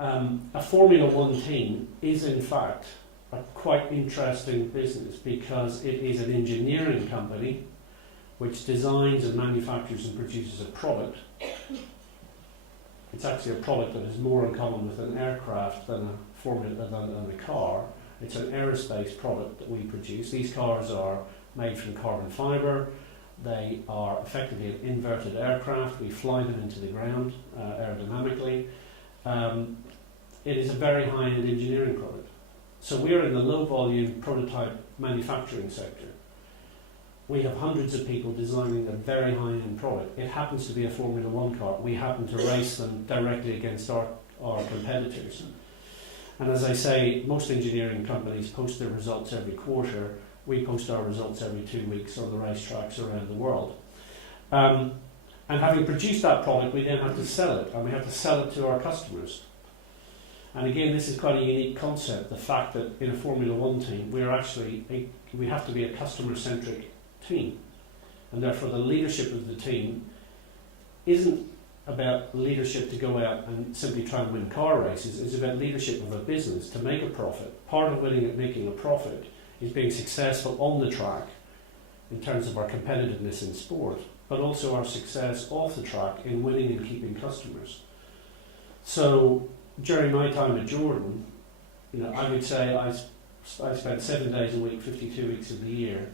a Formula One team is in fact a quite interesting business because it is an engineering company which designs and manufactures and produces a product. It's actually a product that is more in common with an aircraft than a car. It's an aerospace product that we produce. These cars are made from carbon fibre. They are effectively an inverted aircraft. We fly them into the ground aerodynamically. It is a very high-end engineering product. So we're in the low-volume prototype manufacturing sector. We have hundreds of people designing a very high-end product. It happens to be a Formula One car. We happen to race them directly against our competitors. And as I say, most engineering companies post their results every quarter. We post our results every 2 weeks on the racetracks around the world. And having produced that product, we then have to sell it, and we have to sell it to our customers. And again, this is quite a unique concept, the fact that in a Formula One team, we have to be a customer-centric team. And therefore the leadership of the team isn't about leadership to go out and simply try and win car races. It's about leadership of a business to make a profit. Part of making a profit is being successful on the track in terms of our competitiveness in sport, but also our success off the track in winning and keeping customers. So during my time at Jordan, I would say I spent 7 days a week, 52 weeks of the year,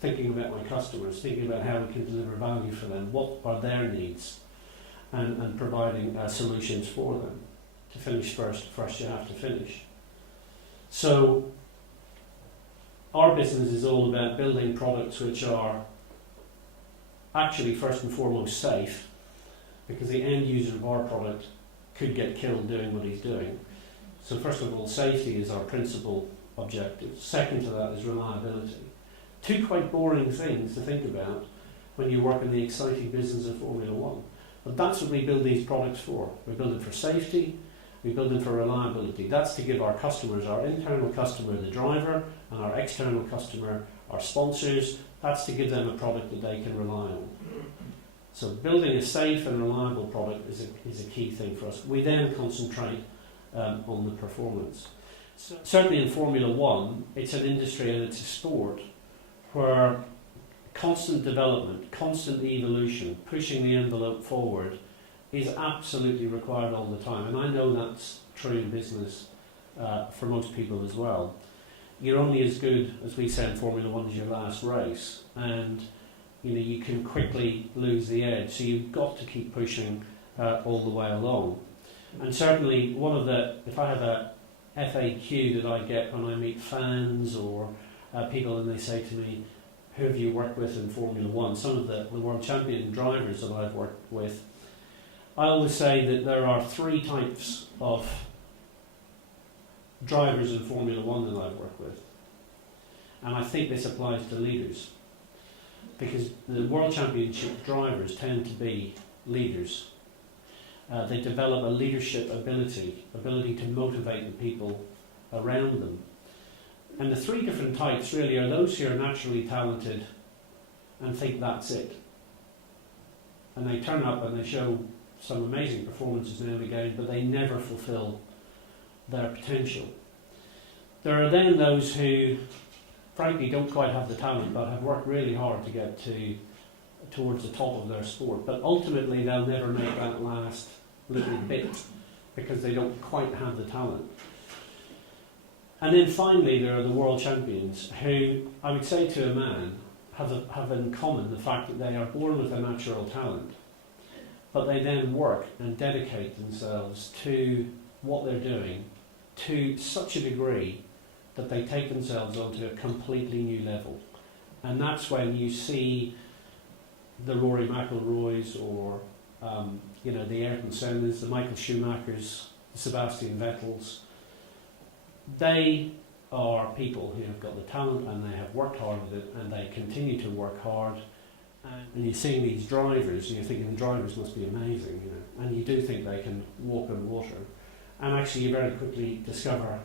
thinking about my customers, thinking about how we can deliver value for them, what are their needs, and providing solutions for them. To finish first you have to finish. So our business is all about building products which are actually first and foremost safe, because the end user of our product could get killed doing what he's doing. So first of all, safety is our principal objective. Second to that is reliability. Two quite boring things to think about when you work in the exciting business of Formula One. But that's what we build these products for. We build them for safety, we build them for reliability. That's to give our customers, our internal customer, the driver, and our external customer, our sponsors, that's to give them a product that they can rely on. So building a safe and reliable product is a key thing for us. We then concentrate on the performance. So certainly in Formula One, it's an industry and it's a sport where constant development, constant evolution, pushing the envelope forward is absolutely required all the time. And I know that's true in business for most people as well. You're only as good, as we say in Formula One, as your last race. And you can quickly lose the edge. So you've got to keep pushing all the way along. And certainly if I have a FAQ that I get when I meet fans or people and they say to me, who have you worked with in Formula One? Some of the world champion drivers that I've worked with, I always say that there are 3 types of drivers in Formula One that I've worked with. And I think this applies to leaders. Because the world championship drivers tend to be leaders. They develop a leadership ability to motivate the people around them. And the 3 different types really are those who are naturally talented and think that's it. And they turn up and they show some amazing performances in every game, but they never fulfill their potential. There are then those who frankly don't quite have the talent but have worked really hard to get towards the top of their sport, but ultimately they'll never make that last little bit because they don't quite have the talent. And then finally there are the world champions who, I would say to a man, have in common the fact that they are born with a natural talent, but they then work and dedicate themselves to what they're doing to such a degree that they take themselves onto a completely new level. And that's when you see the Rory McIlroys or the Ayrton Sennas, the Michael Schumachers, the Sebastian Vettels. They are people who have got the talent and they have worked hard with it and they continue to work hard. And you're seeing these drivers and you're thinking the drivers must be amazing, and you do think they can walk on water. And actually you very quickly discover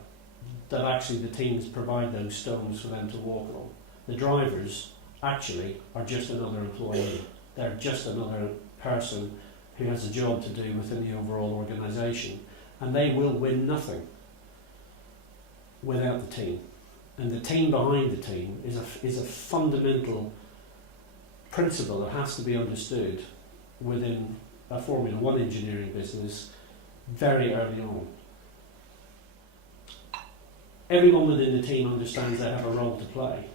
that actually the teams provide those stones for them to walk on. The drivers actually are just another employee. They're just another person who has a job to do within the overall organisation. and they will win nothing without the team. And the team behind the team is a fundamental principle that has to be understood within a Formula One engineering business very early on. Everyone within the team understands they have a role to play,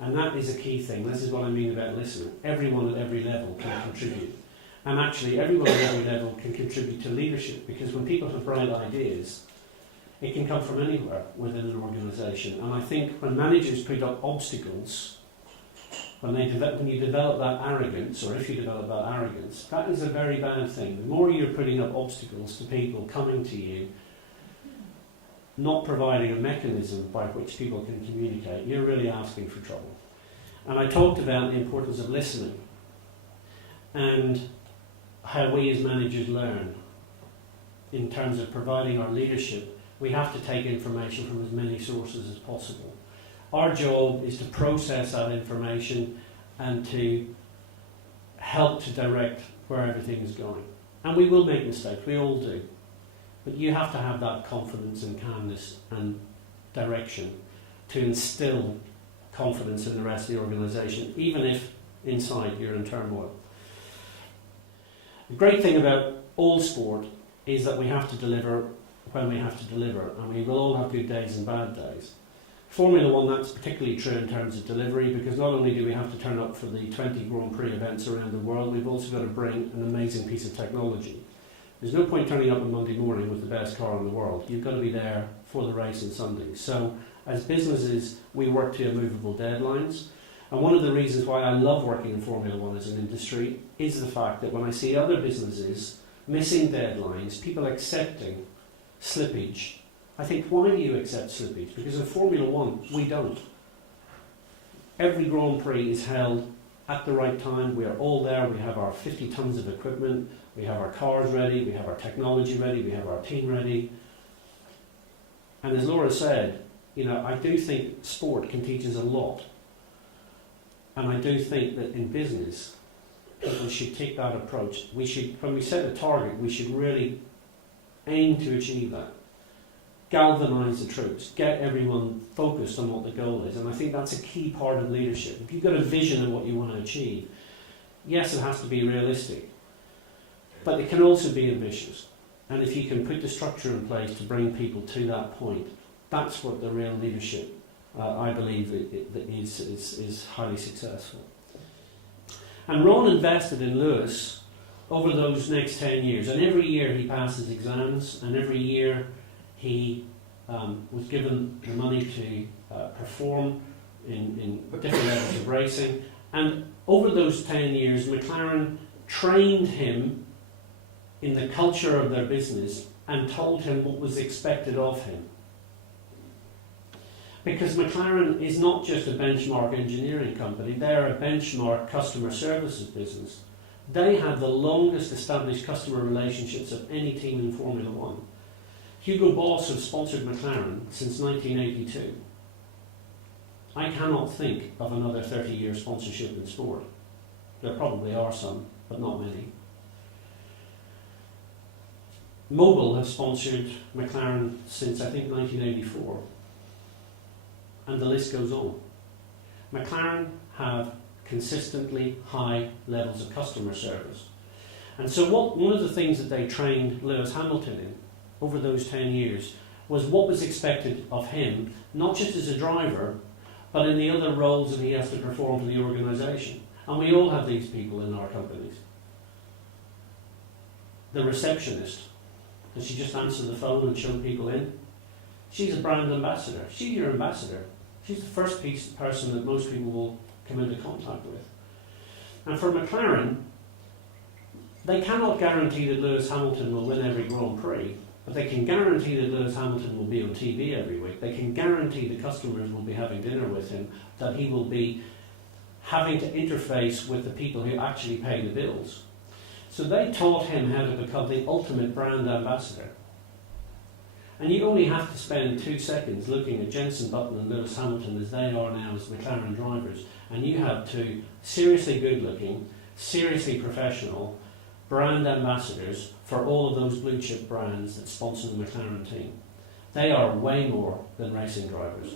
and that is a key thing. This is what I mean about listening. Everyone at every level can contribute, and actually everyone at every level can contribute to leadership, because when people have bright ideas, it can come from anywhere within an organisation. And I think when managers put up obstacles, when you develop that arrogance, or if you develop that arrogance, that is a very bad thing. The more you're putting up obstacles to people coming to you, not providing a mechanism by which people can communicate, you're really asking for trouble. And I talked about the importance of listening and how we as managers learn in terms of providing our leadership. We have to take information from as many sources as possible. Our job is to process that information and to help to direct where everything is going. And we will make mistakes, we all do. But you have to have that confidence and calmness and direction to instill confidence in the rest of the organisation, even if inside you're in turmoil. The great thing about all sport is that we have to deliver when we have to deliver, and we will all have good days and bad days. Formula One, that's particularly true in terms of delivery, because not only do we have to turn up for the 20 Grand Prix events around the world, we've also got to bring an amazing piece of technology. There's no point turning up on Monday morning with the best car in the world. You've got to be there for the race on Sunday. So as businesses, we work to immovable deadlines. And one of the reasons why I love working in Formula One as an industry is the fact that when I see other businesses missing deadlines, people accepting slippage, I think, why do you accept slippage? Because in Formula One, we don't. Every Grand Prix is held at the right time. We are all there. We have our 50 tons of equipment. We have our cars ready. We have our technology ready. We have our team ready. And as Laura said, I do think sport can teach us a lot. And I do think that in business, people should take that approach. When we set a target, we should really aim to achieve that. Galvanise the troops, get everyone focused on what the goal is, and I think that's a key part of leadership. If you've got a vision of what you want to achieve, yes, it has to be realistic, but it can also be ambitious. And if you can put the structure in place to bring people to that point, that's what the real leadership, I believe, is highly successful. And Ron invested in Lewis over those next 10 years, and every year he passes exams, and every year he was given the money to perform in different levels of racing. And over those 10 years, McLaren trained him in the culture of their business and told him what was expected of him. Because McLaren is not just a benchmark engineering company, they're a benchmark customer services business. They have the longest established customer relationships of any team in Formula One. Hugo Boss have sponsored McLaren since 1982. I cannot think of another 30-year sponsorship in sport. There probably are some, but not many. Mobil have sponsored McLaren since, I think, 1984. And the list goes on. McLaren have consistently high levels of customer service. And so one of the things that they trained Lewis Hamilton in over those 10 years was what was expected of him, not just as a driver, but in the other roles that he has to perform for the organisation. And we all have these people in our companies. The receptionist, does she just answer the phone and show people in? She's a brand ambassador. She's your ambassador. She's the first person that most people will come into contact with. And for McLaren, they cannot guarantee that Lewis Hamilton will win every Grand Prix, but they can guarantee that Lewis Hamilton will be on TV every week. They can guarantee the customers will be having dinner with him, that he will be having to interface with the people who actually pay the bills. So they taught him how to become the ultimate brand ambassador. And you only have to spend 2 seconds looking at Jenson Button and Lewis Hamilton as they are now as McLaren drivers, and you have two seriously good looking, seriously professional, brand ambassadors for all of those blue chip brands that sponsor the McLaren team. They are way more than racing drivers.